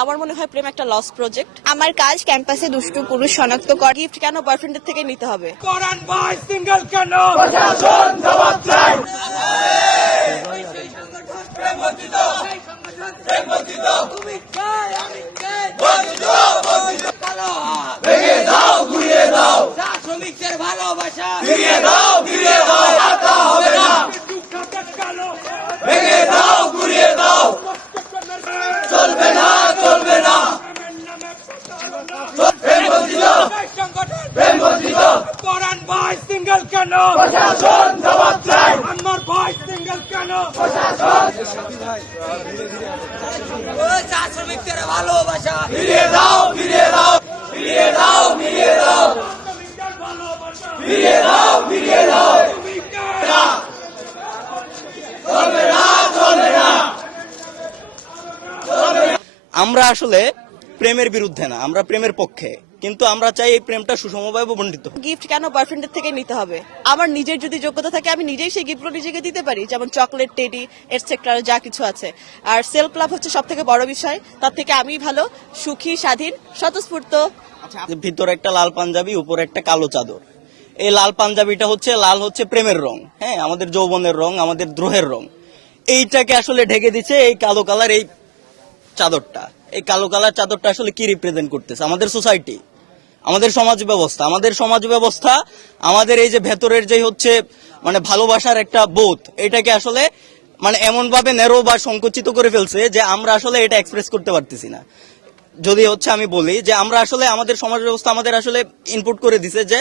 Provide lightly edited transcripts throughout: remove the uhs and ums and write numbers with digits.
আমার মনে হয় প্রেম একটা লস প্রজেক্ট। আমার কাজ ক্যাম্পাসে দুষ্টু পুরুষ শনাক্ত করা। গিফট কেন বয়ফ্রেন্ডের থেকে নিতে হবে? পরান ভাই সিঙ্গেল কেন? প্রশাসন জবাব চাই। তুমি চাই আমি চাই ভেঙে দাও ঘুরিয়ে দাও শ্রমিকদের ভালোবাসা ফিরিয়ে দাও আতা হবে না ভেঙে দাও ঘুরিয়ে দাও চলবে না প্রেম বঞ্চিত পরান ভাই সিঙ্গেল কেন? প্রশাসন জবাব চাই। আমার ভাই সিঙ্গেল কেন? প্রশাসন শ্রমিকদের ভালোবাসা ফিরিয়ে দাও আমরা আসলে প্রেমের বিরুদ্ধে না, আমরা প্রেমের পক্ষে, কিন্তু আমরা চাই এই প্রেমটা সুষমভাবে বণ্টিত। গিফট কেন বয়ফ্রেন্ডের থেকে নিতে হবে? আমার নিজের যদি যোগ্যতা থাকে আমি নিজেই সেই গিফটগুলো নিজেকে দিতে পারি, যেমন চকলেট, টেডি এটসেট্রা যা কিছু আছে। আর সেলফ লাভ হচ্ছে সব থেকে বড় বিষয়। তার থেকে আমি ভালো, সুখী, স্বাধীন, স্বতঃস্ফূর্ত। ভিতরে একটা লাল পাঞ্জাবি, উপরে একটা কালো চাদর। এই লাল পাঞ্জাবিটা লাল হচ্ছে প্রেমের রং, হ্যাঁ, আমাদের যৌবনের রং, আমাদের দ্রোহের রং। এইটাকে আসলে ঢেকে দিচ্ছে এই কালো কালার এই চাদরটা। এই কালো কালার চাদরটা আসলে কি রিপ্রেজেন্ট করতেছে? আমাদের সোসাইটি, আমাদের সমাজ ব্যবস্থা, আমাদের এই যে ভেতরের যে মানে ভালোবাসার একটা বোধ, এটাকে আসলে মানে এমন ভাবে ন্যারো বা সংকুচিত করে ফেলছে যে আমরা আসলে এটা এক্সপ্রেস করতে পারতেছি না। যদি আমি বলি যে আমরা আসলে আমাদের সমাজ ব্যবস্থা আমাদের আসলে ইনপুট করে দিছে যে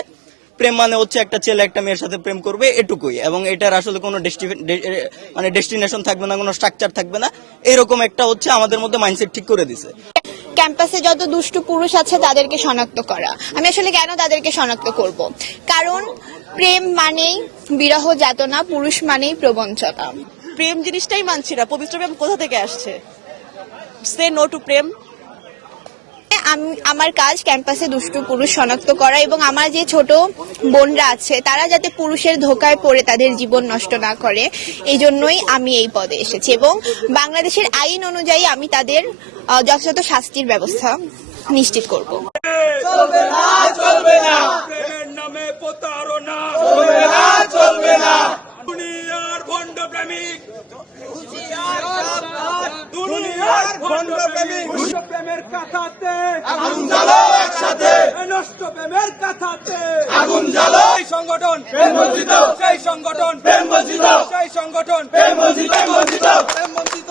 প্রেম মানে একটা ছেলে একটা মেয়ের সাথে প্রেম করবে, এটুকুই, এবং এটার আসলে কোনো মানে ডেস্টিনেশন থাকবে না, কোনো স্ট্রাকচার থাকবে না, এরকম একটা আমাদের মধ্যে মাইন্ডসেট ঠিক করে দিছে। ক্যাম্পাসে যত দুষ্টু পুরুষ আছে তাদেরকে শনাক্ত করা। আমি আসলে কেন তাদেরকে শনাক্ত করব? কারণ প্রেম মানেই বিরহ যাতনা, পুরুষ মানেই প্রবঞ্চনা। প্রেম জিনিসটাই মানছি না। পবিত্র প্রেম কোথা থেকে আসছে? সে নো টু প্রেম। আমার কাজ ক্যাম্পাসে দুষ্টু পুরুষ শনাক্ত করা, এবং আমার যে ছোট বোনরা আছে তারা যাতে পুরুষের ধোকায় পড়ে তাদের জীবন নষ্ট না করে, এই জন্যই আমি এই পদে এসেছি। এবং বাংলাদেশের আইন অনুযায়ী আমি তাদের যথাযথ শাস্তির ব্যবস্থা নিশ্চিত করব। চলবে না প্রেমের নামে প্রতারণা, চলবে না দুনিয়ার ভণ্ড প্রেমিক, প্রেমের কাঁথাতে আগুন জ্বালো, একসাথে নষ্ট প্রেমের কাঁথাতে আগুন জ্বালো। সেই সংগঠন প্রেম বঞ্চিত, সেই সংগঠন প্রেম বঞ্চিত, সেই সংগঠন প্রেম বঞ্চিত, প্রেম বঞ্চিত, প্রেম বঞ্চিত।